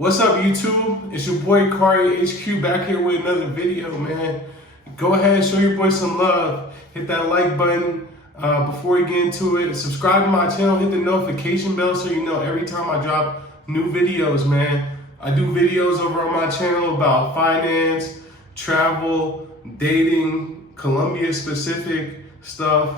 What's up, YouTube? It's your boy Kari HQ back here with another video, man. Go ahead and show your boy some love. Hit that like button before you get into it. Subscribe to my channel. Hit the notification bell so you know every time I drop new videos, man. I do videos over on my channel about finance, travel, dating, Colombia specific stuff.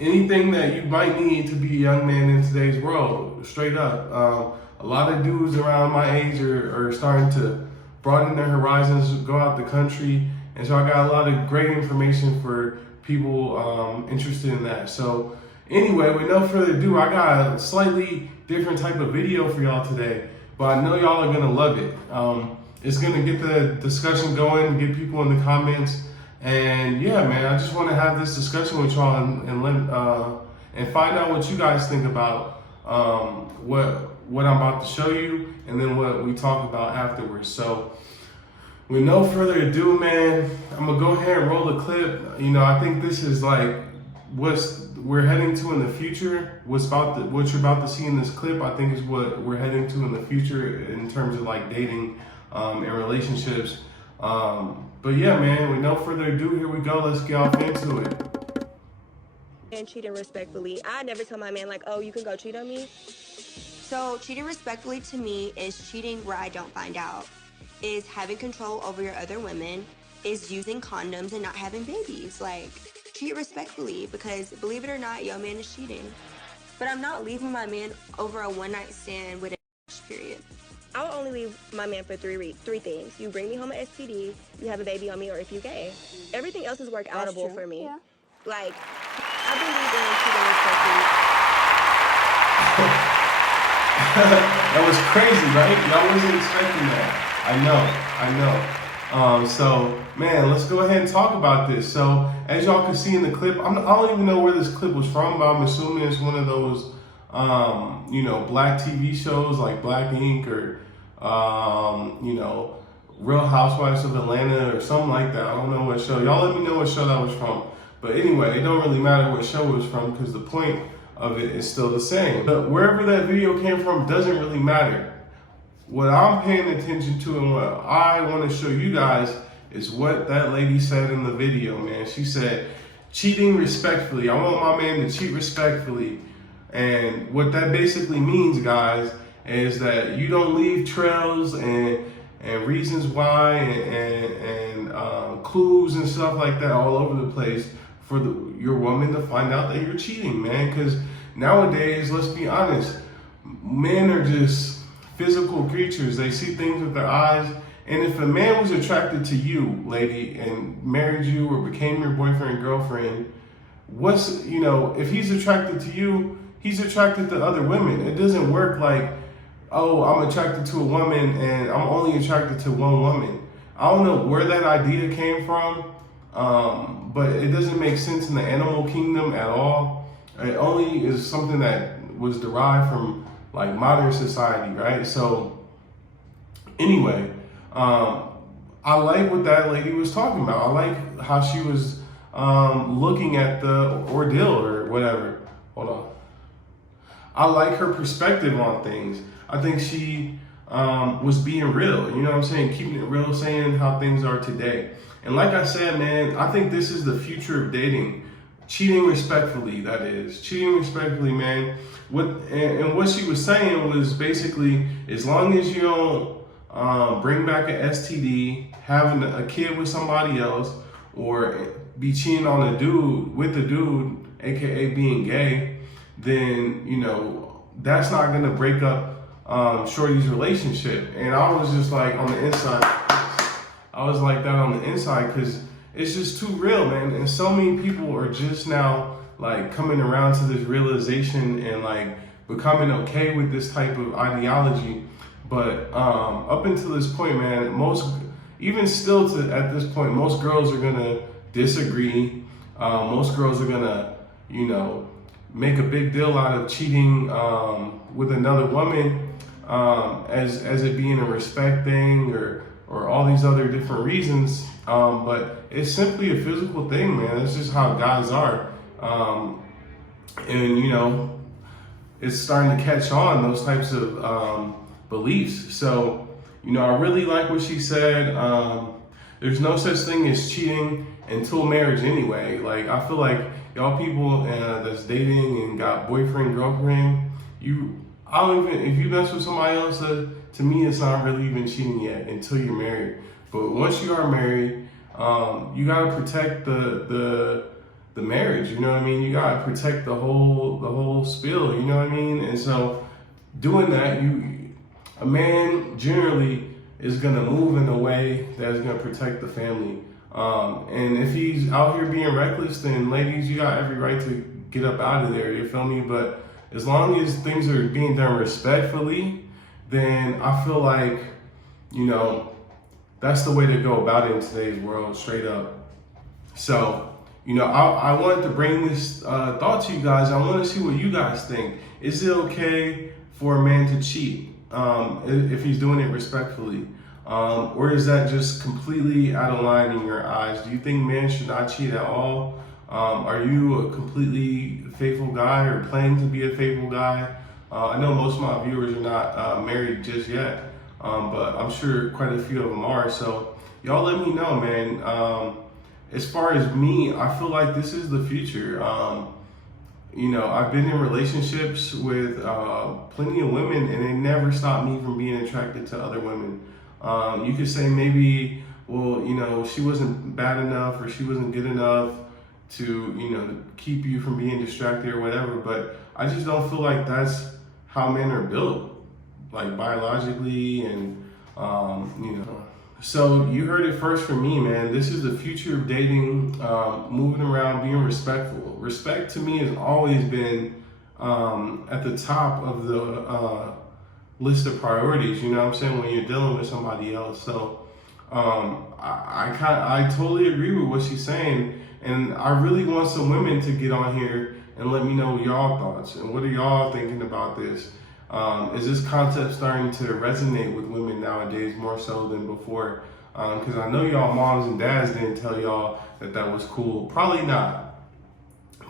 Anything that you might need to be a young man in today's world, straight up. A lot of dudes around my age are starting to broaden their horizons, go out the country. And so I got a lot of great information for people interested in that. So anyway, with no further ado, I got a slightly different type of video for y'all today, but I know y'all are gonna love it. It's gonna get the discussion going, get people in the comments. And yeah, man, I just wanna have this discussion with y'all and find out what you guys think about what I'm about to show you, and then what we talk about afterwards. So with no further ado, man, I'm gonna go ahead and roll the clip. You know, I think this is like what we're heading to in the future. What you're about to see in this clip, I think is what we're heading to in the future in terms of like dating and relationships. But yeah, man, with no further ado, here we go. Let's get off into it. And cheating respectfully. I never tell my man like, oh, you can go cheat on me. So cheating respectfully to me is cheating where I don't find out, is having control over your other women, is using condoms and not having babies. Like, cheat respectfully, because believe it or not, your man is cheating. But I'm not leaving my man over a one-night stand with a period. I will only leave my man for three things. You bring me home an STD, you have a baby on me, or if you gay. Everything else is work outable for me. Yeah. Like, I believe in cheating respectfully. That was crazy, right? Y'all wasn't expecting that. I know. So, man, let's go ahead and talk about this. So, as y'all can see in the clip, I don't even know where this clip was from, but I'm assuming it's one of those, black TV shows like Black Ink or, Real Housewives of Atlanta or something like that. I don't know what show. Y'all let me know what show that was from. But anyway, it don't really matter what show it was from because the point of it is still the same. But wherever that video came from doesn't really matter. What I'm paying attention to and what I want to show you guys is what that lady said in the video, man. She said, cheating respectfully. I want my man to cheat respectfully. And what that basically means, guys, is that you don't leave trails and reasons why and clues and stuff like that all over the place for your woman to find out that you're cheating, man. Because nowadays, let's be honest, men are just physical creatures. They see things with their eyes. And if a man was attracted to you, lady, and married you or became your boyfriend, girlfriend, if he's attracted to you, he's attracted to other women. It doesn't work like, oh, I'm attracted to a woman and I'm only attracted to one woman. I don't know where that idea came from. But it doesn't make sense in the animal kingdom at all. It only is something that was derived from like modern society, right? So anyway, I like what that lady was talking about. I like how she was looking at the ordeal or whatever. Hold on. I like her perspective on things. I think she was being real, you know what I'm saying? Keeping it real, saying how things are today. And like I said, man, I think this is the future of dating. Cheating respectfully, that is. Cheating respectfully, man. What she was saying was basically, as long as you don't bring back an STD, having a kid with somebody else, or be cheating on a dude with a dude, aka being gay, then, that's not gonna break up Shorty's relationship. And I was just like on the inside, I was like that on the inside because it's just too real, man. And so many people are just now like coming around to this realization and like becoming okay with this type of ideology. But up until this point, man, at this point, most girls are gonna disagree. Most girls are gonna, make a big deal out of cheating with another woman as it being a respect thing or all these other different reasons, but it's simply a physical thing, man. It's just how guys are, and it's starting to catch on, those types of beliefs. So, I really like what she said. There's no such thing as cheating until marriage anyway. Like, I feel like y'all people that's dating and got boyfriend, girlfriend, if you mess with somebody else, to me, it's not really even cheating yet until you're married. But once you are married, you gotta protect the marriage. You know what I mean? You gotta protect the whole spiel. You know what I mean? And so, doing that, a man generally is gonna move in a way that is gonna protect the family. And if he's out here being reckless, then ladies, you got every right to get up out of there. You feel me? But as long as things are being done respectfully, then I feel like, that's the way to go about it in today's world, straight up. So, I wanted to bring this thought to you guys. I want to see what you guys think. Is it okay for a man to cheat if he's doing it respectfully? Or is that just completely out of line in your eyes? Do you think men should not cheat at all? Are you a completely faithful guy or planning to be a faithful guy? I know most of my viewers are not married just yet, but I'm sure quite a few of them are. So y'all let me know, man. As far as me, I feel like this is the future. I've been in relationships with plenty of women, and they never stopped me from being attracted to other women. You could say maybe, well, she wasn't bad enough or she wasn't good enough to, to keep you from being distracted or whatever. But I just don't feel like that's how men are built, like biologically and, So you heard it first from me, man. This is the future of dating, moving around, being respectful. Respect to me has always been at the top of the list of priorities, you know what I'm saying, when you're dealing with somebody else. So I totally agree with what she's saying, and I really want some women to get on here and let me know y'all thoughts and what are y'all thinking about this. Is this concept starting to resonate with women nowadays more so than before? Because I know y'all moms and dads didn't tell y'all that was cool. Probably not.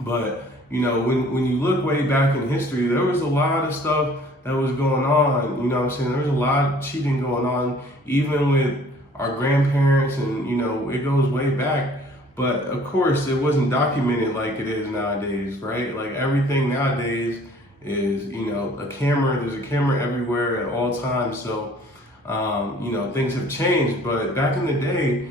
But, when you look way back in history, there was a lot of stuff that was going on. You know what I'm saying? There was a lot of cheating going on, even with our grandparents, and, it goes way back. But, of course, it wasn't documented like it is nowadays, right? Like, everything nowadays is, a camera. There's a camera everywhere at all times. So, things have changed. But back in the day,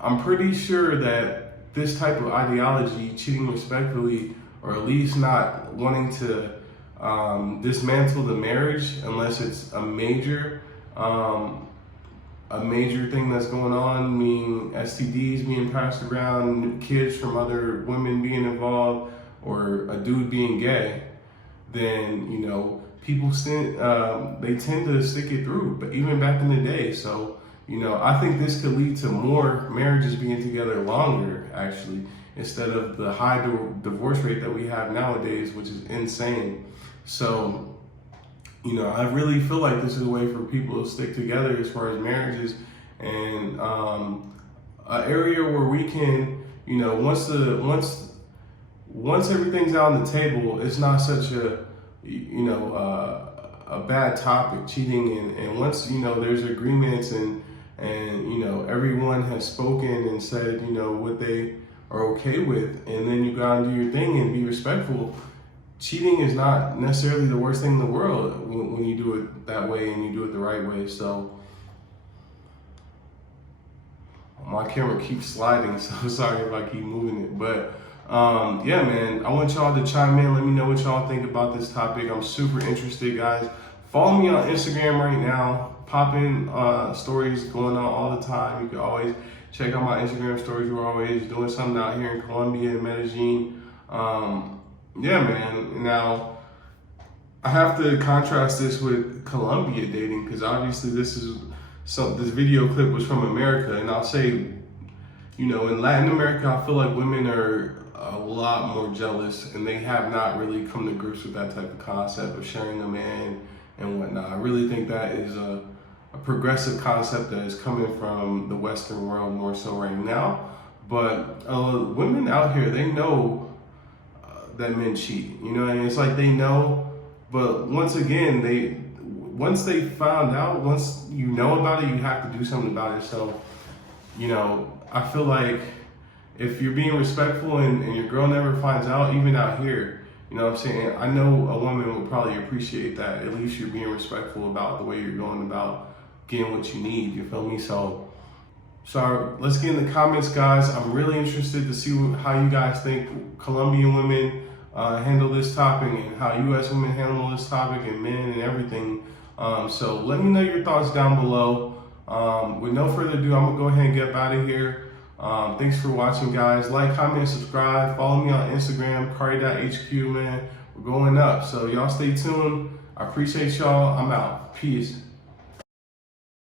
I'm pretty sure that this type of ideology, cheating respectfully, or at least not wanting to dismantle the marriage unless it's a major thing that's going on, meaning STDs being passed around, kids from other women being involved, or a dude being gay, then, people they tend to stick it through, but even back in the day. So, I think this could lead to more marriages being together longer, actually, instead of the high divorce rate that we have nowadays, which is insane. So, I really feel like this is a way for people to stick together as far as marriages, and an area where we can, once everything's out on the table, it's not such a bad topic, cheating, and once there's agreements and everyone has spoken and said what they are okay with, and then you gotta do your thing and be respectful. Cheating is not necessarily the worst thing in the world when you do it that way and you do it the right way. So my camera keeps sliding, so sorry if I keep moving it. But yeah, man, I want y'all to chime in. Let me know what y'all think about this topic. I'm super interested, guys. Follow me on Instagram right now. Popping stories going on all the time. You can always check out my Instagram stories. We're always doing something out here in Colombia and Medellin. Yeah, man. Now, I have to contrast this with Colombia dating, because obviously this video clip was from America, and I'll say, in Latin America, I feel like women are a lot more jealous, and they have not really come to grips with that type of concept of sharing a man and whatnot. I really think that is a progressive concept that is coming from the Western world more so right now. But women out here, they know that men cheat, and it's like they know, but once again, once they found out, once you know about it, you have to do something about it. So, you know, I feel like if you're being respectful and your girl never finds out, even out here, you know what I'm saying? I know a woman would probably appreciate that. At least you're being respectful about the way you're going about getting what you need, you feel me? So let's get in the comments, guys. I'm really interested to see how you guys think Colombian women handle this topic and how U.S. women handle this topic and men and everything. So let me know your thoughts down below. With no further ado, I'm going to go ahead and get out of here. Thanks for watching, guys. Like, comment, subscribe. Follow me on Instagram, Kari.HQ, man. We're going up. So y'all stay tuned. I appreciate y'all. I'm out. Peace.